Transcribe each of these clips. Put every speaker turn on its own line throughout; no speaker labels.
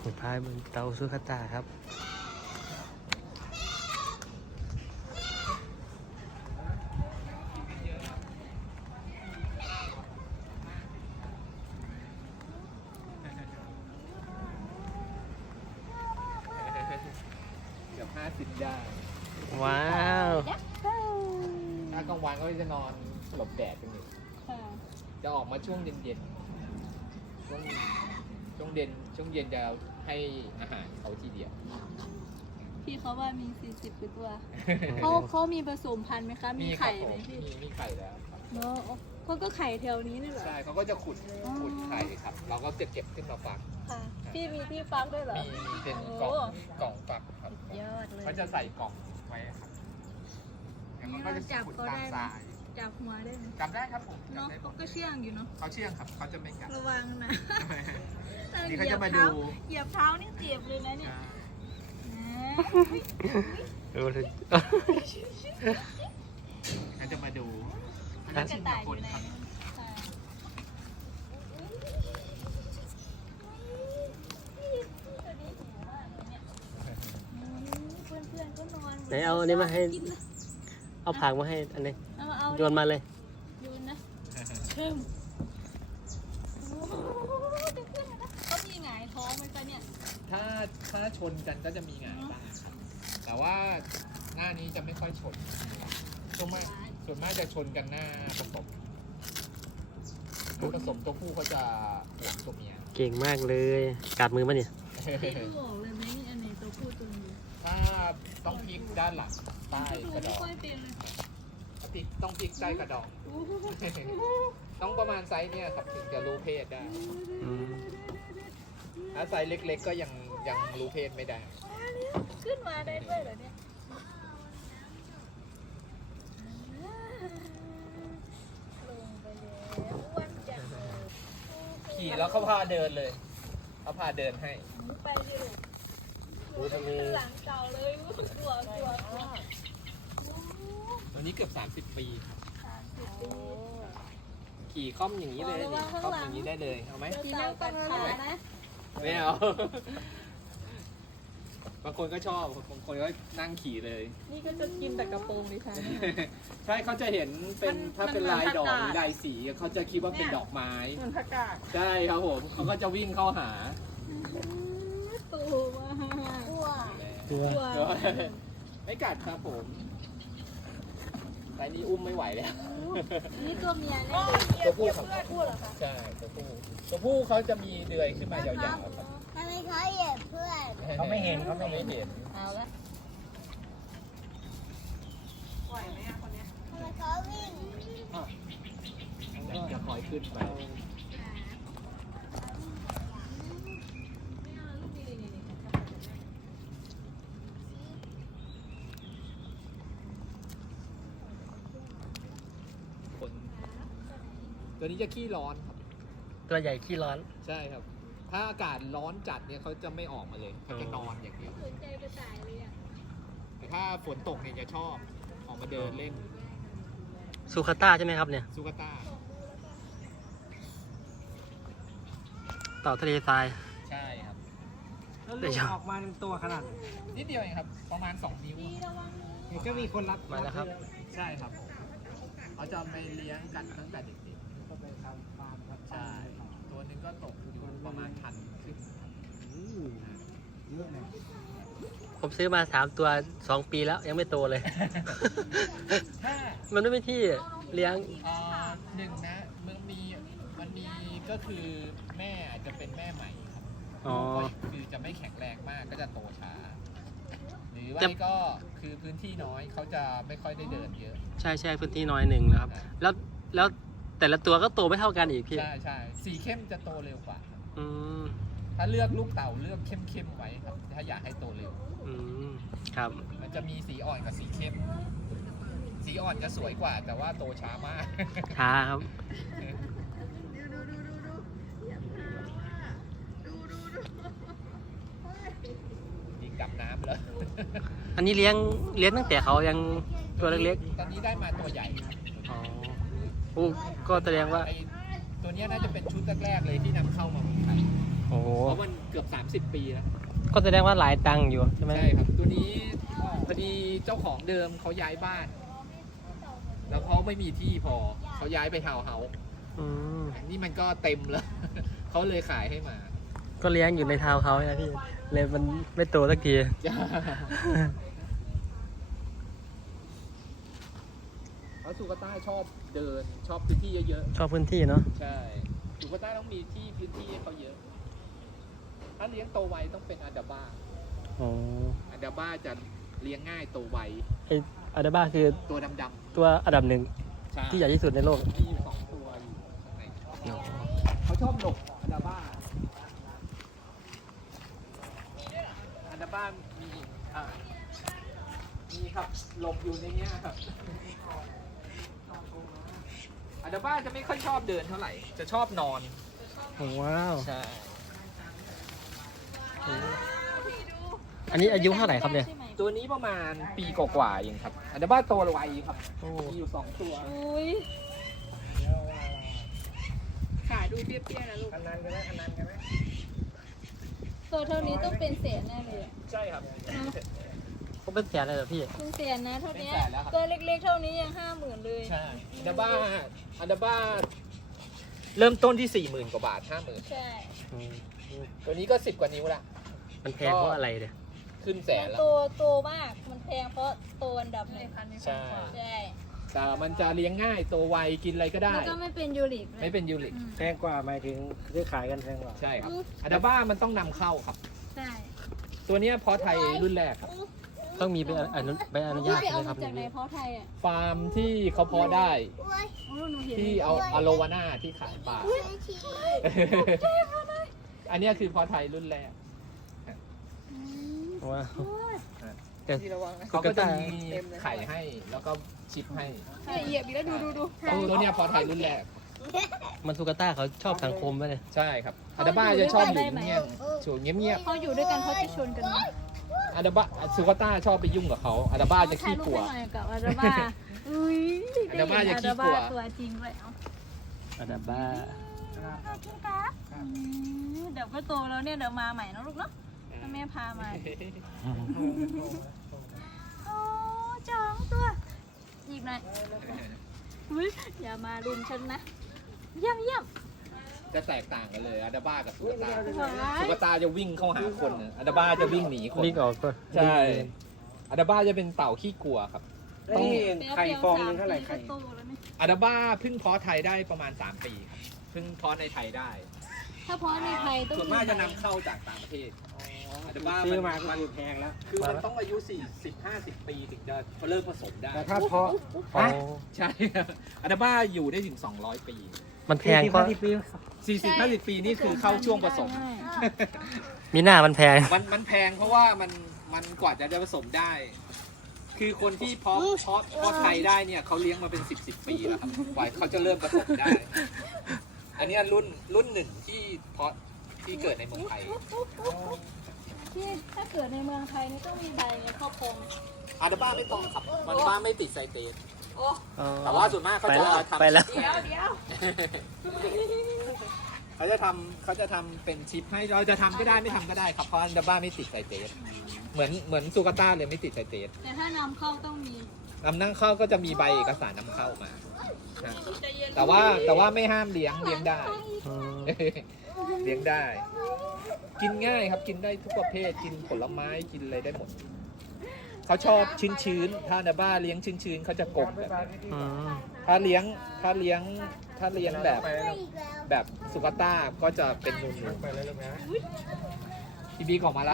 เห็นพายบนเตาซูคาตาครับ
เกือบ50 ได้
ว้าว
ถ้ากลางวันก็จะนอนหลบแดดกันอยู่จะออกมาช่วงเย็นๆช่วงเย็นจะให้อาหารเขาทีเดียว
พี่เขาว่ามี40กว่าตัว เขามีผสมพันธุ์ไหมคะ มีไข่ไหมพี่
มีไข่แล้วครับ
เนาะเขาก็ไข่แถวนี้นี่เหรอ
ใช่เขาก็จะขุดไข่ครับ เราก็จะเก็บขึ้นมาฟัก
ค่ะ พี่มีที่ฟักด้วยเหรอ
มีเป็นกล่องฟักครับ
ยอดเลย
เขาจะใส่กล่องไว้ครับแล้วมันก็จะขุดตามทราย
จับหัวได้ไหม
จำได้ครับผม
เนาะ
จำได้หม
เขา
ด
ก็เชื่องอยู่เนาะ
เขาเชื่องครับเขาจะไม่กัด
ระวังนะ
นี่เขาจะมาดู
เหยียบเท้านี่เจ็บเลยนะเนี่ย
ดูเลย
เขาจะมาดู
กระต่ายอยู่ไหนเพื่อนๆก็นอน
ไหนเอาอันนี้มาให้เอาผักมาให้อันนี้
เอา
โยนมาเลย
โยนนะเพิ่มเขามีหงายท้องไหมคะเนี่ย
ถ้าชนกันก็จะมีหงายบ้างครับแต่ว่าหน้านี้จะไม่ค่อยชนส่วนมากจะชนกันหน้าผสมตัวผู้เขาจะหวงตัวเมีย
เก่งมากเลยกัดมือมาเนี่ย
พี่ดูออกเลยไหมนี่อันไหนตัวผู้ตัวเมีย
ถ้าต้องพลิกด้านหลังใต้
ดู
กระด
ไม่
อง
ค่อยเป็นเลย
ต้องพลิกใต้กระดอง ต้องประมาณไซส์เนี่ยครับถึงจะรู้เพศได้
อืม
ถ้าไซส์เล็กๆก็ยังรู้เพศไม่ได้
ขึ้นมาได้ด้วยเหรอเนี่ยลงไปแล้วอ้วนจังเลย
ขี่แล้วเขาพาเดินเลยเขาพาเดินให้
ไปดิลูก
ดูทำนี้
หลังเก่าเลยกลัว
ตัวนี้เกือบ30 ปีครับ
30 ปี
ขี่ค่อมอย่างนี้เลย
ระวังข้าง
ค่อม
หลัง
อย่างนี้ได้เลยเอาไหม
ตีนั่งตัดขานะ
ไม่เอา บางคนก็ชอบบางคนก็นั่งขี่เลย
นี่ก็จะกินแต่กระโปรงดิฉัน
ใช่เขาจะเห็นเป็นถ้าเป็นลายดอกหรือลายสีเขาจะคิดว่าเป็นดอกไม้
เหมือนผักกาด
ใช่ครับผมเขาก็จะวิ่งเข้าหา
ตูมากกลัว
ตัว
กลัว
ไม่กัดครับผมแต่นี้อุ้มไม่ไหวแล้ว
นี่ตัวเมียเนี่ย
ตัวผู้ครับ
พูดเหรอคะ
ใช่ตัวผู้เขาจะมีเดือยขึ้นมายาวๆครับ
ทำไมเขาเหยียบเพื่อน
เขาไม่เห็นเขาไม่เห็น
เอาละ
ทำไมเขาวิ่ง
จะคอยขึ้นไปคนตัวนี้จะขี้ร้อนครับ
ตัวใหญ่ขี้ร้อน
ใช่ครับ ถ้าอากาศร้อนจัดเนี่ยเขาจะไม่ออกมาเลยเขาจะนอนอย่างเดียว
สนใจกระต่ายเลยอ่ะ
แต่ถ้าฝนตกเนี่ยจะชอบออกมาเดินเล่น
ซูคาต้าใช่ไหมครับเนี่ย
ซูกาต้า
เต่าทะเลทราย
ใช่ครับ
แล้วลูกออกมาเป็นตัวขนาดไหน
นิดเดียวเองครับ ประมาณ 2 นิ้ว
เห็นก็มีคนรับ
มาแล้วครับ
ใช่ครับผมเขาจะไปเลี้ยงกันตั้งแต่เด็ก
ก็ไปทำฟาร์มครับ
ๆ ใช่ ตัวหนึงก็ตกอยู่ประมาณ1,000ขึ้นครับ
เยอะเลย
ผมซื้อมา3 ตัว 2 ปีแล้วยังไม่โตเลย
ถ้า
มันไม่เป็นที่เลี้ยง
หนึ่งนะมันมีก็คือแม่อาจจะเป็นแม่ใหม่ครับ
อ๋อ
ก็คือจะไม่แข็งแรงมากก็จะโตช้า หรือว่า
แต่
ก็คือพื้นที่น้อยเขาจะไม่ค่อยได้เดินเยอะ
ใช่ใช่พื้นที่น้อยหนึ่งนะครับ แล้วแต่ละตัวก็โตไม่เท่ากันอีกพี่
ใช่ใช่สีเข้มจะโตเร็วกว่าครับ
อืม
ถ้าเลือกลูกเต่าเลือกเข้มๆไว้ครับ ถ้าอยากให้โตเร็ว
อืมครับ
มันจะมีสีอ่อนกับสีเข้ม สีอ่อนจะสวยกว่า แต่ว่าโตช้ามาก
ช้าครับ
ยิงดับน้ำแล้ว
อันนี้เลี้ยงตั้งแต่เขายังตัวเล็ก
ตอนนี้ได้มาตัวใหญ่ครับ
ๆอ๋ออู้ก็แสดงว่า
ไอ้ตัวเนี้ยน่าจะเป็นชุดแรกๆเลยที่นำเข้ามาเมืองไทย
อโอ้โห
เพราะมันเกือบ30 ปีแล้ว
ก็แสดงว่าหลายตังค์อยู่ใช่ไหม
ใช่ครับ ตัวนี้พอดีเจ้าของเดิมเขาย้ายบ้าน แล้วเขาไม่มีที่พอเขาย้ายไปทาวน์เฮาส์
อืม
อันนี้มันก็เต็มแล้ว เขาเลยขายให้มา
ก็เลี้ยงอยู่ในทาวน์เขานะพี่เลยมันไม่โตสักที
เพราะสุกาต้าชอบเดินชอบพื้นที่เยอะ
ชอบพื้นที่เนาะ
ๆใช่สุกาต้าต้องมีที่พื้นที่ให้เขาเยอะ ถ้าเลี้ยงโตไวต้องเป็นอาดาบ้า
อ๋อ
อาดาบ้าจะเลี้ยงง่ายโตไว
ไออาดาบ้าคือ
ตัวดำ
ตัวอันดับหนึ่ง
ๆใช่
ที่ใหญ่ที่สุดในโลก
มีอยู่2 ตัวอยู่ข้างในเขาชอบหลบอาดาบ้าอาดาบ้ามีมีครับหลบอยู่ในเนี้ยครับอาดาบ้าจะไม่ค่อยชอบเดินเท่าไหร่ จะชอบนอน
ว้าว
ใช่
อันนี้อายุเท่าไหร่ครับเนี่ย
ใช่ไหม
ตัวนี้ประมาณปีกว่าๆเองครับอาดาบ้าโตไวครับ
โอ้
มีอยู่2 ตัว
อุ้ย
ขาดูเปรี้ยวๆนะลูก
อันนั้นกันไหมอันนั้นกันไหม
ตัวเท่านี้ต้องเป็นแสนแน่เลยอะ
ใช่ครับ
ก็เป็นแสนเลยเหรอพี่
เป็นแสนนะเท่านี้
เป็นแสนแล้วครับ
ตัวเล็กๆเท่านี้ยัง50,000เลย
ใช่อาดาบ้าเริ่มต้นที่ 40,000 กว่าบาท 50,000
ใช่
อืม
ตัวนี้ก็10 กว่านิ้วละ
มันแพงเพราะอะไรเนี่ย
ขึ้นแสนแล้ว
โตมากมันแพงเพราะโตอันดับหนึ่ง
ใช่
ใช่
แต่มันจะเลี้ยงง่ายโตไวกินอะไรก็ได้
แล้วก็ไม่เป็นยูริกเลย
ไม่เป็นยูริก
แพงกว่าหมายถึงซื้อขายกันแพงกว่า
ใช่ครับอาดาบ้ามันต้องนำเข้าครับ
ใช่
ตัวเนี้ยเพาะไทยรุ่นแรกครับ
ต้องมีใบอนุ
พี่
ญาต
ไป
ใช่
เอา
ไหมค
มา
รับ
จากไหนเพราะไทยอ่ะ
ฟาร์มที่เขาเพาะได้
โอ้หนูเห็น
ที่เอาอะโลวาน่าที่ขายปลา อันเนี้ยคือเพาะไทยรุ่นแรก
ว้าวแต่
ดีระวังนะ
เขาก็จะมีไข่ให้แล้วก็ชิปให้
เหยียบอีกแล้วดู
ตัวเนี้ยเพาะไทยรุ่นแรก
มันซูกาต้าเขาชอบสังคมไหมเนี่ย
ใช่ครับอาดาบ้าจะชอบอยู่เงียบๆอยู่เงียบ
เขาอยู่ด้วยกันเขาจะชนกันไหม
ๆอาดาบ้าซูกาต้าชอบไปยุ่งกับเขาอาดาบ้าจะขี้กลัว
ถ่ายรูปให้หน่อยกับอาดาบ้าอุ้ย
อาดาบ้าจะขี้กลัว
อาดาบ้าตัวจริงเลยเอา
อาดาบ้า
เดี๋ยวก็โตแล้วเนี่ยเดี๋ยวมาใหม่นะลูกเนาะถ้าแม่พามาโอ้จังตัวอีกหน่อยอุ้ยอย่ามารุมฉันนะเยี่ยมเยี่ยม
จะแตกต่างกันเลยอาดาบ้ากับซูกาต้า
ว้าย
ซูกาต้าจะวิ่งเข้าหาคนนะอาดาบ้าจะวิ่งหนีคน
วิ่งออกก็
ใช่อาดาบ้าจะเป็นเต่าขี้กลัวครับ
แล้วนี่ไข่ฟองหนึงเท่าไหร่ไข่
โตแล้วเนี่ย
อาดาบ้าเพิ่งเพาะไทยได้ประมาณ3 ปีครับเพิ่งเพาะในไทยได้
ถ้าเพาะในไทยต้อง
ส่วนมากจะนำเข้าจากต่างประเทศอาดาบ้า
ซื้อมา
มัน
คือแพงแล้ว
คือมันต้องอายุ40-50 ปีถึงจะเริ่มผสมได้
แต่ถ้าเพาะ
อ๋อ
ใช่อาดาบ้าอยู่ได้ถึง200 ปี
มันแพงก็
40-50 ปี
40-50 ปีนี่คือเข้าช่วงผสม
มีหน้ามันแพง
มันแพงเพราะว่ามันกว่าจะได้ผสมได้ คือคนที่เพาะไทยได้เนี่ยเขาเลี้ยงมาเป็น10 ปีแล้วครับกว่าเขาจะเริ่มผสมได้ อันเนี้ยรุ่นหนึ่งที่เพาะที่เกิดในเมืองไทย
ที่ถ้าเกิดในเมืองไทยนี่ต้องมีใบในครอบครอง
อาดาบ้าไม่ต้องครับอาดาบ้าไม่ติดไซเตส
อ๋อ
แต่ว่าส่วนมากเขา
ไป
จะ
แล้ว
ทำ
ไปแล้ว
เดี๋ยว
เขาจะทำเป็นชิปให้เราจะทำก็ได้ไม่ทำก็ได้ครับเพราะอาดาบ้าไม่ติดไซเตสเหมือนซูกาต้าเลยไม่ติดไซเตส
แต่ถ้านำเข้าต้องมี
นำนั่งเข้าก็จะมีใบเอกสารนำเข้ามานะแต่ว่าไม่ห้ามเลี้ยงได้
อืม
เลี้ยงได้ กินง่ายครับกินได้ทุกประเภทกินผลไม้กินอะไรได้หมดเขาชอบชื้นๆถ้าอาดาบ้าเลี้ยงชื้นๆเขาจะกลมแบบนี้
อืม
ถ้าเลี้ยงแบบสุกาต้าก็จะเป็นนูน
ไปแล้วลูกนะ
ๆพี่บีออกมาแล้ว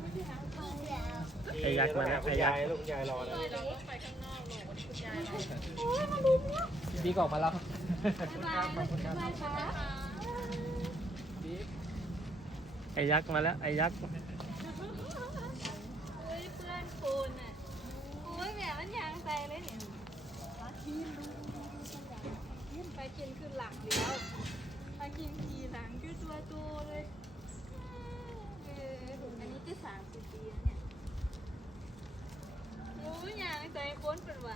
ไอยักษ์มาแล้วไอยั
ยาก ย
ษ์
ลูกยายรอแล้ว
พี่บีออกมาแล้วครับ
ไอยักษ์มาแล้วไอยักษ์
เฮ้ยเพื่อนคุณอ่ะโอ้ยแม่มันยางใจเลยเนี่ยไปกินขึ้นหลังแล้วไปกินขี่หลังคือตัวโตเลยอันนี้จะ30 ปีแล้วเนี่ยโอ้ยยางใจค้นเป็นว่า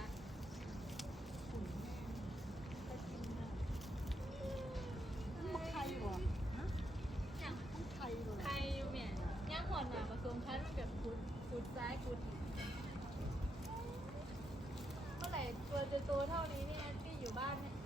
มันไทยหรออย่างมันไทยหอนหนาผสมพันธุ์มันแบบขุดซ้ายขุดเมื่อไหร่ตัวจะโตเท่านี้นี่แอนตี้อยู่บ้านเนี่ย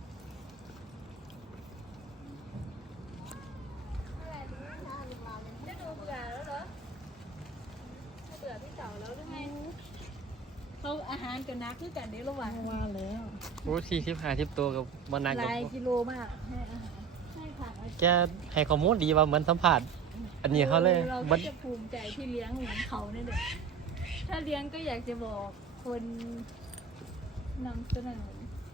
เมื่อไหร่จะไม่ทานเราเลยได้ดูเบื่อแล้วเหรอไม่เบื่อพี่เต๋าแล้วหรือไงเขาอาหารกับนักคือกันเดี๋ยวระหว่างว่าแล้ว
โอ้40-50ตัวกับบนนัก
ห
กับ
ลายกิโลมากให้อาหารให้ผัก
แกให้ข้อมูลดีว่าเหมือนสัมผัสอันนี้เขาเลย
เรา
มั
ก็
น
จะภูมิใจที่เลี้ยงเหมือนเขาเนี่ยเด็กถ้าเลี้ยงก็อยากจะบอกคนนำเสนอ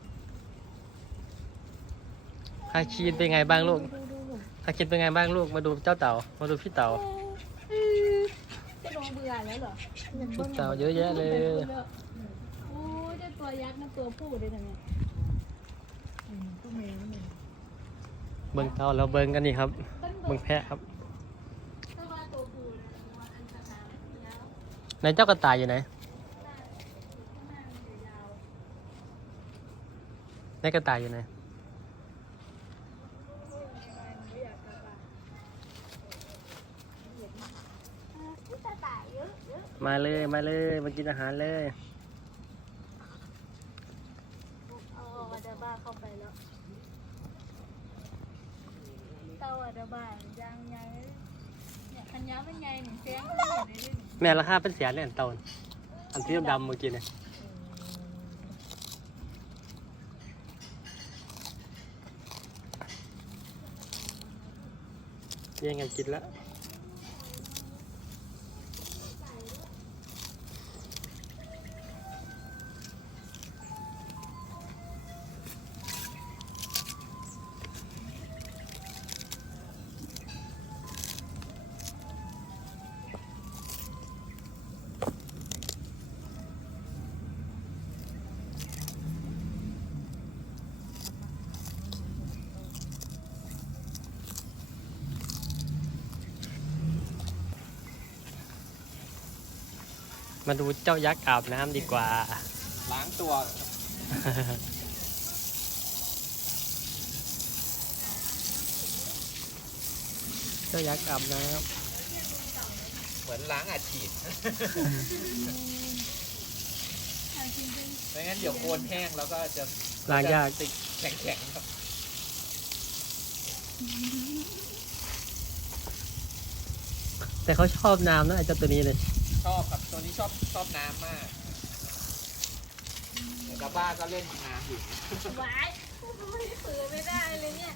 พาคีนเป็นไงบ้างลูก
ดู
พาคีนเป็นไงบ้างลูกมาดูเจ้าเต่ามาดูพี่เต่า
จะลงเบื่อแล้วเหรอ
พี่เต่าเยอะแยะเลย
โอ้ยได้ตัวยักษ์นะตัวผู้เลยนะเนี่ยตัวแมวเนี่ย
เบิ่งเต่าแล้วเบิ่งกันนี่ครับเบิ่งแพะครับ
ถ้าว่าตัวผู้นะว่าอันตรายยาว
ไหนเจ้ากระต่ายอยู่ไหน
ข้างหน้ามันอยู่ยาว
ไหนกระต่ายอยู่ไหน
ไม่อยากกลับบ้าน
พี่ตาตายเยอะเยอะ
มาเลยมากินอาหารเลย
เอาอาดาบ้าเข้าไปแล้วเต้าอาดาบ้ายังไงเนี่ยคันย้ำเป็นไงหนึ่งเสียงก็ไม่เห็นเลยดิ
แม่ราคาเป็นแสนเลยอันเต่าอันที่ดำๆเมื่อกี้เนี่ยแย่งกันกินแล้วมาดูเจ้ายักษ์อาบน้ำดีกว่า
ล้างตัว
เจ้ายักษ์อาบน้
เหมือนล้างอัดฉีดไม่งั้นเดี๋ยวโคนแห้งแล้วก็จะ
ำล้างยาก
ติดแข็งๆครับ
แต่เขาชอบน้ำนะไอ้เจ้าตัวนี้เลย
ชอบครับตัวนี้ชอบน้ำมากเดี๋ยวกระบ้าก็เล่นน้ำอยู่
หวายเสือไม่ได้เลยเนี่ย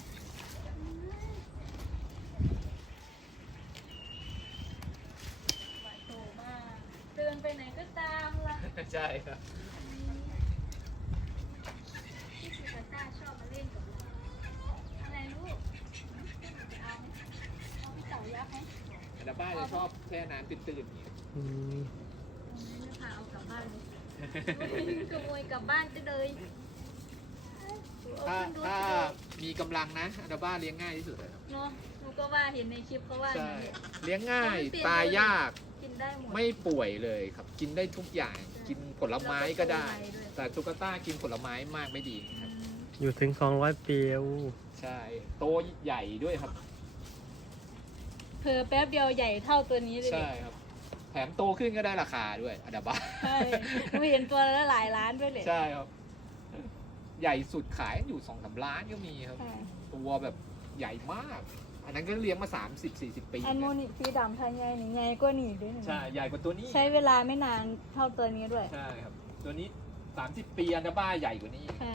หวายโตมากเดินไปไหนก็ตามละ
ใช่ครับ
พี่สุกาต้าชอบมาเล่นกับเราอะไรลูกเอาพี่เต๋ายักษ์ไหม
กระบ้าจะชอบแช่น้ำตื่นๆอย่างนี้
อืม
ไม่พาเอากลับบ้านเลยขโมยกลับบ้านจะเลย
ถ้ามีกำลังนะกระบ้าเลี้ยงง่ายที่สุดเลยครับ
เนาะหนูก็ว่าเห็นในคลิปเขาว่าอ
ใช่
ย่างนี้
เลี้ยงง่ายตายยาก
กินได้หมด
ไม่ป่วยเลยครับ กินได้ทุกอย่าง กินผลไม้ก็ได้ แต่ตุ๊กตากินผลไม้มากไม่ดีครับ
อยู่ถึง200 ปีอู้
ใช่ โตใหญ่ด้วยครับ
เพอแป๊บเดียวใหญ่เท่าตัวนี้เลย
ใช่ครับ แถมโตขึ้นก็ได้ราคาด้วยอะดาบ้า
ใช่หนูเห็นตัวละหลายล้านด้วยเลย
ใช่ครับ ใหญ่สุดขายอยู่2-3 ล้านก็มีครับ
ใช่
ตัวแบบใหญ่มาก อันนั้นก็เลี้ยงมา 30-40 ปี
อันโมนิสีดำทางไงหนึ่งไงก็หนีด้วยหนึ่ง
ใช่ ใหญ่กว่าตัวนี้
ใช้เวลาไม่นานเท่าตัวนี้ด้วย
ใช่ครับ ตัวนี้ 30 ปีอันดาบ้าใหญ่กว่านี้
ใช่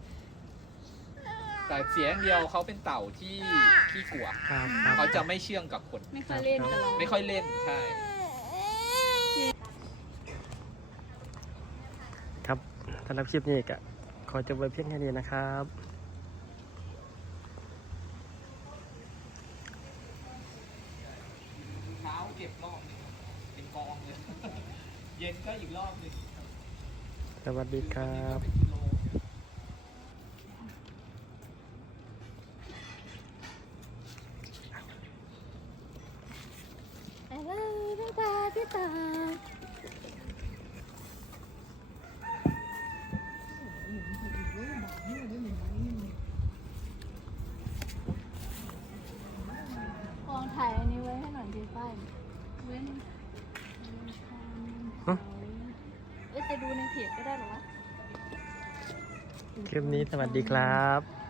แต่เสียอย่างเดียวเขาเป็นเต่าที่ขี้กลัว
ครับครับ
เขาจะไม่เชื่องกับคน
ไม่ค่อยเล่นกันหรอก
ไม่ค่อยเล่น ใช่
ครับสำหรับคลิปนี้ก็ขอจบไว้เพียงแค่นี้นะครับ
เช้าเก็บรอบหนึงเป็นกองเลย เย็นก็อีกรอบหนึง
สวัสดีครับ
เป็นกิโล
บ๊ายบายพี่ตาลองถ่ายอันนี้ไว้ให้หน่อยดีป้ายเว้น
ฮะ
จะดูในเพจก็ได้เหรอวะ
คลิปนี้สวัสดีครับ